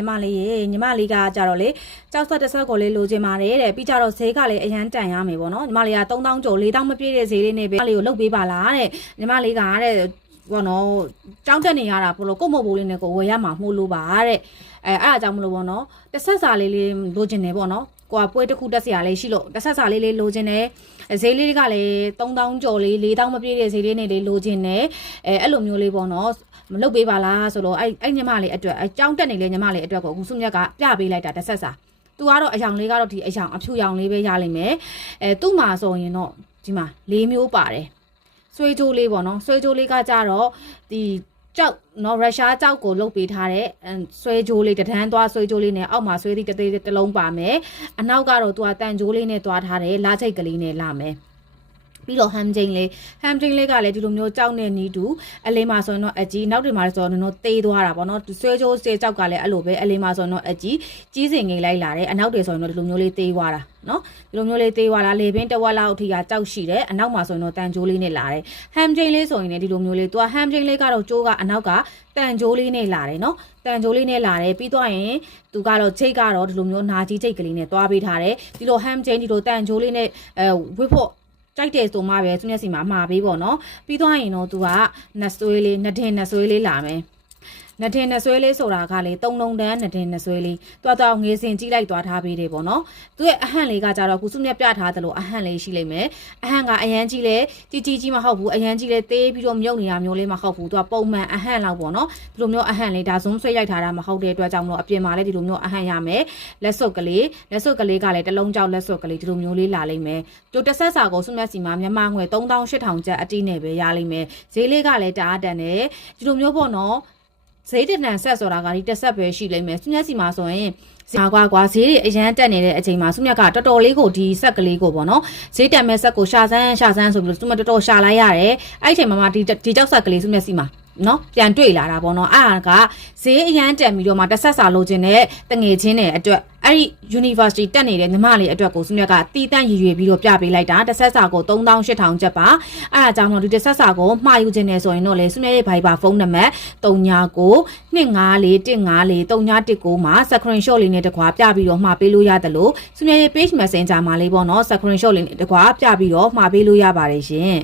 ညီမလေးရေညီမလေးကကြတော့လေကြောက်ဆက်တစ်ဆက်ကိုလေးလိုချင်ပါတယ်တဲ့ပြီးကြတော့ဈေးကလည်းအရန်တန်ရမယ်ပေါ့နော်ညီမလေးက3000ကျော်4000မပြည့်တဲ့ဈေးလေးနဲ့ပဲညီမလေးကိုလုတ်ပေးပါလားတဲ့ညီမလေးကတဲ့ဘောနော်ကြောင်းတက်နေရတာဘလို့ကို့မဟုတ်ဘူးလေးနဲ့ကိုဝယ်ရမှာမှုလို့ပါတဲ့အဲအဲ့အကြောင်းမလို့ပေါ့နော်တစ်ဆက်စာလေးလေးလိုချင်တယ်ပေါ့နော် ကိုကပွဲတစ်ခုတက်စရာလေးရှိလို့တစ်ဆက်စာလေးလေးလိုချင်တယ်ဈေးလေးကလည်း3000ကျော်လေး4000မပြည့်တဲ့ဈေးလေးနဲ့လေးလိုချင်တယ်အဲအဲ့လိုမျိုးလေးပေါ့နော်မလုပ်ပေးပါလားဆိုတော့အဲ့အဲ့ညီမလေးအတွက်အကြောင်းတက်နေလေညီမလေးအတွက်ကိုအခုစုမြက်ကပြပေးလိုက်တာတစ်ဆက်စာသူကတော့အယောင်လေးကတော့ဒီအယောင်အဖြူရောင်လေးပဲရလိမ့်မယ်အဲသူ့မှာဆိုရင်တော့ဒီမှာလေးမျိုးပါတယ်ဆွေးကြိုးလေးပေါ့နော်ဆွေးကြိုးလေးကကြတော့ဒီ ကြောက်နော်ရုရှားကြောက်ကိုလုတ်ပေးထားတဲ့ဆွဲကြိုးလေးတဒန်းသွားဆွဲကြိုးလေးနဲ့အောက်မှာဆွဲသည့်တသေးတစ်လုံးပါမယ်အနောက်ကတော့သူကတန်ကြိုးလေးနဲ့သွားထားတယ်လာချိတ်ကလေးနဲ့လာမယ် ပြီးတော့ဟမ်ဂျိန်လေးဟမ်ဂျိန်လေးကလည်းဒီလိုမျိုးကြောက်တဲ့နီးတူအလေးမှာဆိုရင်တော့အကြီးနောက်တွေမှာဆိုတော့နော်သေးသွားတာပေါ့နော်ဆွဲကြိုးစေကြောက်ကလည်းအဲ့လိုပဲအလေးမှာဆိုရင်တော့အကြီးကြီးစင်ငိမ့်လိုက်လာတယ်အနောက်တွေဆိုရင်တော့ဒီလိုမျိုးလေးသေးသွားတာနော်ဒီလိုမျိုးလေးသေးသွားတာလေပင်တဝက်လောက်အထိကကြောက်ရှိတယ်အနောက်မှာဆိုရင်တော့တန်ကြိုးလေးနဲ့လာတယ်ဟမ်ဂျိန်လေးဆိုရင်လည်းဒီလိုမျိုးလေးသူကဟမ်ဂျိန်လေးကတော့ကြိုးကအနောက်ကတန်ကြိုးလေးနဲ့လာတယ်နော်တန်ကြိုးလေးနဲ့လာတယ်ပြီးတော့ရင်သူကတော့ချိတ်ကတော့ဒီလိုမျိုးနာကြီးချိတ်ကလေးနဲ့သွားပေးထားတယ်ဒီလိုဟမ်ဂျိန်ဒီလိုတန်ကြိုးလေးနဲ့အဲဝစ်ဖို့ ကြိုက်တယ်ဆိုမှပဲသူမျက်စီမှာမှာပေးပေါ့နော်ပြီးသွားရင်တော့သူကနှဆွေးလေးနှထင်နှဆွေးလေးလာမယ် နှထင်နှဆွေးလေးဆိုတာကလေသုံးလုံးတန်းနှထင်နှဆွေးလေးတွားတော့ငေးစင်ကြီးလိုက်သွားထားပေးတယ်ပေါ့နော်သူရဲ့အဟန့်လေးကကြတော့ကုစုမြက်ပြထားတယ်လို့အဟန့်လေးရှိလိမ့်မယ်အဟန့်ကအရန်ကြီးလေကြီးကြီးကြီးမဟုတ်ဘူးအရန်ကြီးလေသေးပြီးတော့မြုပ်နေတာမျိုးလေးမဟုတ်ဘူးသူကပုံမှန်အဟန့်လောက်ပေါ့နော်ဒီလိုမျိုးအဟန့်လေးဒါဇုံးဆွဲရိုက်ထားတာမဟုတ်တဲ့အတွက်ကြောင့်မလို့အပြင်မှာလည်းဒီလိုမျိုးအဟန့်ရမယ်လက်စွပ်ကလေးလက်စွပ်ကလေးကလည်းတစ်လုံးကြောက်လက်စွပ်ကလေးဒီလိုမျိုးလေးလာလိမ့်မယ်ကျိုးတစ်ဆက်စာကိုစုမြက်စီမှာမြန်မာငွေ3800ကျပ်အတိနဲ့ပဲရလိမ့်မယ်ဈေးလေးကလည်းတအားတန်တယ်ဒီလိုမျိုးပေါ့နော် ဈေးတစ်နံဆက်ဆိုတာကဒီတစ်ဆက်ပဲရှိလိမ့်မယ်စုမြက်စီမှာဆိုရင်ဈေးကွာကွာဈေးတွေအရန်တက်နေတဲ့အချိန်မှာစုမြက်ကတော်တော်လေးကိုဒီဆက်ကလေးကိုပေါ့နော်ဈေးတက်မဲ့ဆက်ကိုရှာစမ်းရှာစမ်းဆိုပြီးတော့စုမြက်တော်တော်ရှာလိုက်ရတယ်အဲ့ဒီအချိန်မှာမှဒီဒီကြောက်ဆက်ကလေးစုမြက်စီမှာ နော်ပြန်တွေ့လာတာပေါ့နော်အဲ့ဒါကဈေးအရန်တက်ပြီးတော့မှတစ်ဆက်စာလိုချင်တဲ့တငယ်ချင်းတွေအတွက်အဲ့ဒီ university တက်နေတဲ့ညီမလေးအတွက်ကိုစုမြက်ကတီးတန့်ရည်ရွယ်ပြီးတော့ပြပေးလိုက်တာတစ်ဆက်စာကို3800ကျပ်ပါအဲ့ဒါကြောင့်မလို့ဒီတစ်ဆက်စာကိုမှာယူခြင်းနေဆိုရင်တော့လေစုမြရဲ့ Viber ဖုန်းနံပါတ်399254154319မှာ screenshot လေးနဲ့တကွာပြပြီးတော့မှာပေးလို့ရတယ်လို့စုမြရဲ့ page messenger မှာလေးပေါ့နော် screenshot လေးနဲ့တကွာပြပြီးတော့မှာပေးလို့ရပါတယ်ရှင်